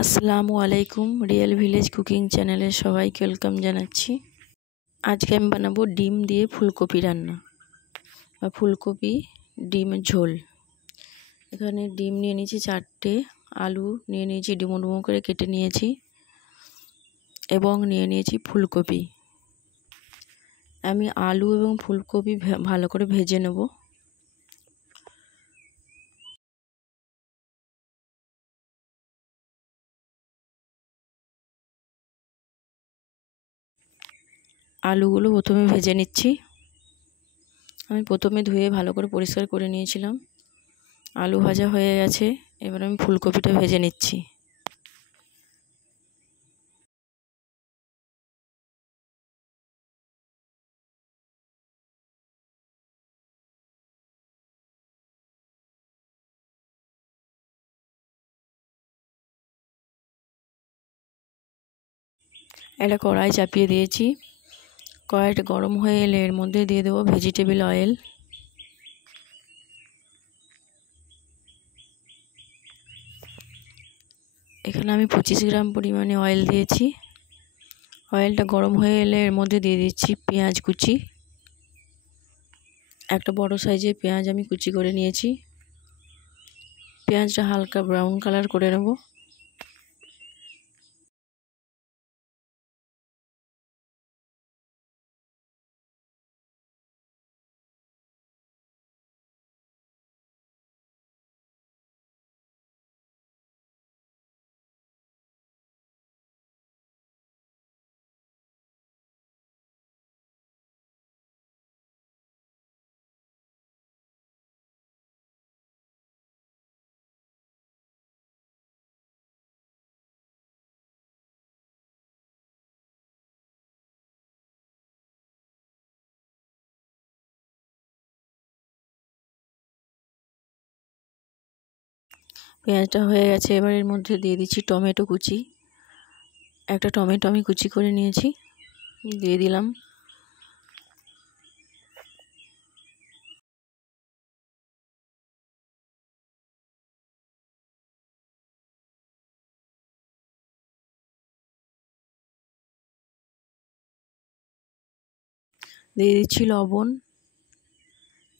আসসালামু আলাইকুম। Real village cooking চ্যানেলে সবাইকে ওয়েলকাম জানাচ্ছি। আজকে আমি বানাবো ডিম দিয়ে ফুলকপি রান্না বা ফুলকপি ডিম ঝোল। এখানে ডিম নিয়ে নিয়েছি 4টে, আলু নিয়ে নিয়েছি ডুমো ডুমো করে কেটে নিয়েছি এবং নিয়ে নিয়েছি ফুলকপি। আমি আলু এবং ফুলকপি ভালো করে ভেজে নেব। আলুগুলো প্রথমে ভেজে নিচ্ছি। আমি প্রথমে ধুয়ে ভালো করে পরিষ্কার করে নিয়েছিলাম। আলু ভাজা হয়ে গেছে, এবার আমি ফুলকপিটা ভেজে নিচ্ছি। একটা কড়াই চাপিয়ে দিয়েছি। কড়াইটা গরম হয়ে এলে এর মধ্যে দিয়ে দেবো ভেজিটেবল অয়েল। এখানে আমি 25 গ্রাম পরিমাণে অয়েল দিয়েছি। অয়েলটা গরম হয়ে এলে এর মধ্যে দিয়ে দিচ্ছি পেঁয়াজ কুচি। একটা বড় সাইজের পেঁয়াজ আমি কুচি করে নিয়েছি। পেঁয়াজটা হালকা ব্রাউন কালার করে নেব। পেঁয়াজটা হয়ে গেছে, এবার এর মধ্যে দিয়ে দিচ্ছি টমেটো কুচি। একটা টমেটো আমি কুচি করে নিয়েছি, দিয়ে দিলাম। দিয়ে দিচ্ছি লবণ।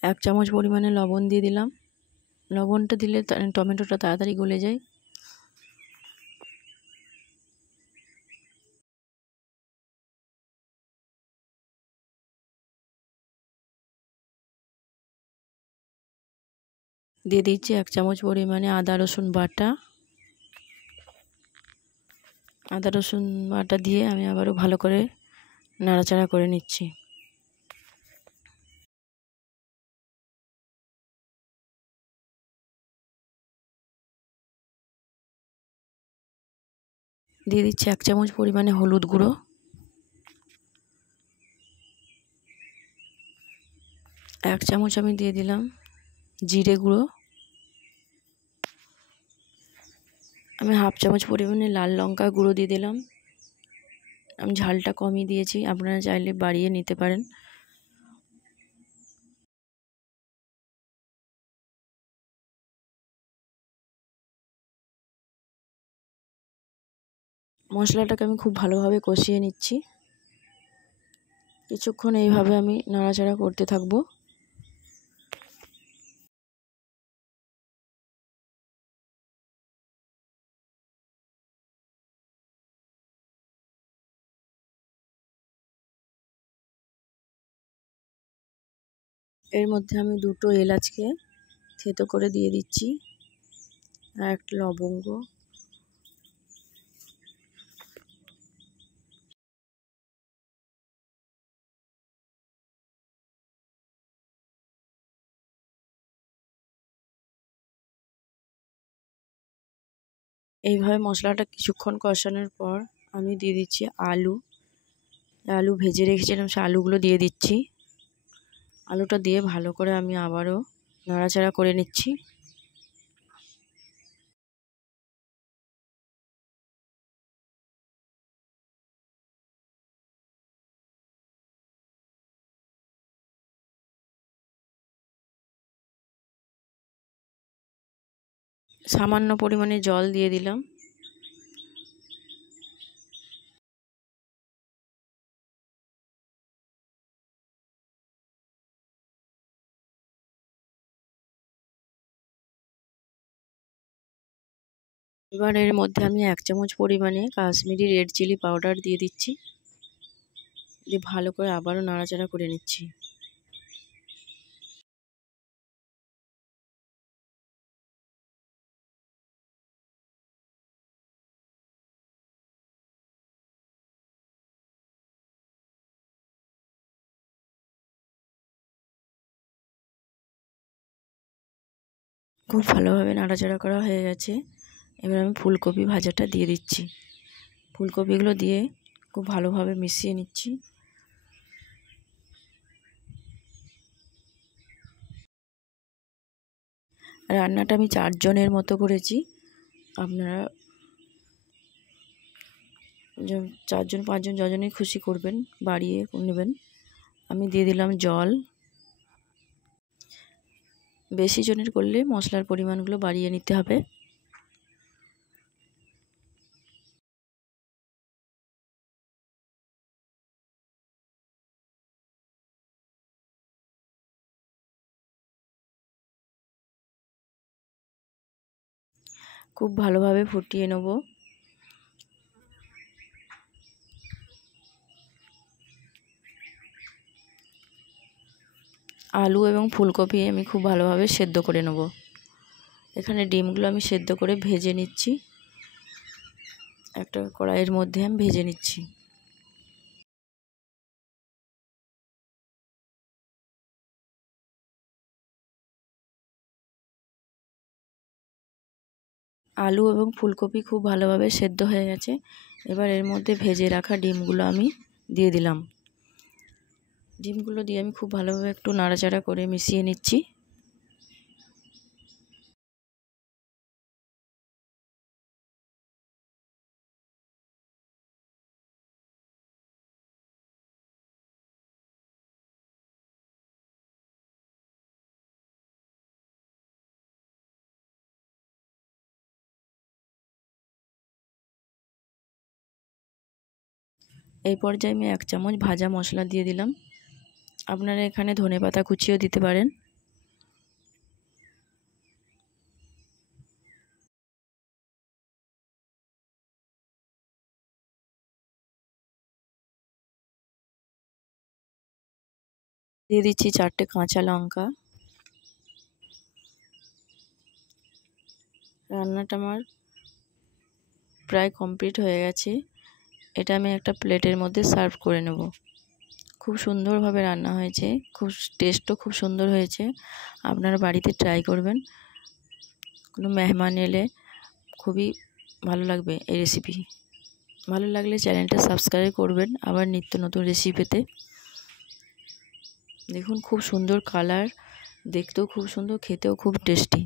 1 চামচ পরিমাণে লবণ দিয়ে দিলাম। লবণটা দিলে টমেটোটা তাড়াতাড়ি গলে যায়। দিয়ে দিচ্ছি 1 চামচ পরিমাণে আদা রসুন বাটা। আদা রসুন বাটা দিয়ে আমি আবারও ভালো করে নাড়াচাড়া করে নিচ্ছি। দিয়ে দিচ্ছি 1 চামচ পরিমাণে হলুদ গুঁড়ো। 1 চামচ আমি দিয়ে দিলাম জিরে গুঁড়ো। আমি 1/2 চামচ পরিমাণে লাল লঙ্কা গুঁড়ো দিয়ে দিলাম। আমি ঝালটা কমই দিয়েছি, আপনারা চাইলে বাড়িয়ে নিতে পারেন। মশলাটাকে আমি খুব ভালোভাবে কষিয়ে নিচ্ছি। কিছুক্ষণ এইভাবে আমি নাড়াচাড়া করতে থাকবো। এর মধ্যে আমি 2টো এলাচকে থেতো করে দিয়ে দিচ্ছি, আর একটা লবঙ্গ। এইভাবে মশলাটা কিছুক্ষণ কষানোর পর আমি দিয়ে দিচ্ছি আলু। আলু ভেজে রেখেছিলাম, সে আলুগুলো দিয়ে দিচ্ছি। আলুটা দিয়ে ভালো করে আমি আবারও নাড়াচাড়া করে নিচ্ছি। সামান্য পরিমাণে জল দিয়ে দিলাম। এবার এর মধ্যে আমি 1 চামচ পরিমাণে কাশ্মীরি রেড চিলি পাউডার দিয়ে দিচ্ছি, দিয়ে ভালো করে আবারও নাড়াচাড়া করে নিচ্ছি। খুব ভালোভাবে নাড়াচাড়া করা হয়ে গেছে। এবার আমি ফুলকপি ভাজাটা দিয়ে দিচ্ছি। ফুলকপিগুলো দিয়ে খুব ভালোভাবে মিশিয়ে নিচ্ছি। রান্নাটা আমি 4 জনের মতো করেছি, আপনারা 4 জন 5 জন যজনই খুশি করবেন, বাড়িয়ে নেবেন। আমি দিয়ে দিলাম জল। বেশি জনের করলে মশলার পরিমাণগুলো বাড়িয়ে নিতে হবে। খুব ভালোভাবে ফুটিয়ে নেব। আলু এবং ফুলকপি আমি খুব ভালোভাবে সেদ্ধ করে নেব। এখানে ডিমগুলো আমি সেদ্ধ করে ভেজে নিচ্ছি, একটা কড়াইয়ের মধ্যে আমি ভেজে নিচ্ছি। আলু এবং ফুলকপি খুব ভালোভাবে সেদ্ধ হয়ে গেছে। এবার এর মধ্যে ভেজে রাখা ডিমগুলো আমি দিয়ে দিলাম। ডিমগুলো দিয়ে আমি খুব ভালোভাবে একটু নাড়াচাড়া করে মিশিয়ে নিচ্ছি। এই পর্যায়ে আমি 1 চামচ ভাজা মশলা দিয়ে দিলাম। আপনারা এখানে ধনেপাতা কুচিও দিতে পারেন। দিয়ে দিচ্ছি 4টে কাঁচা লঙ্কা। রান্নাটা আমার প্রায় কমপ্লিট হয়ে গেছে। এটা আমি একটা প্লেটের মধ্যে সার্ভ করে নেব। খুব সুন্দরভাবে রান্না হয়েছে, খুব টেস্টও খুব সুন্দর হয়েছে। আপনারা বাড়িতে ট্রাই করবেন, কোনো মেহমান এলে খুবই ভালো লাগবে এই রেসিপি। ভালো লাগলে চ্যানেলটা সাবস্ক্রাইব করবেন আবার নিত্য নতুন রেসিপি পেতে। দেখুন খুব সুন্দর কালার, দেখতেও খুব সুন্দর, খেতেও খুব টেস্টি।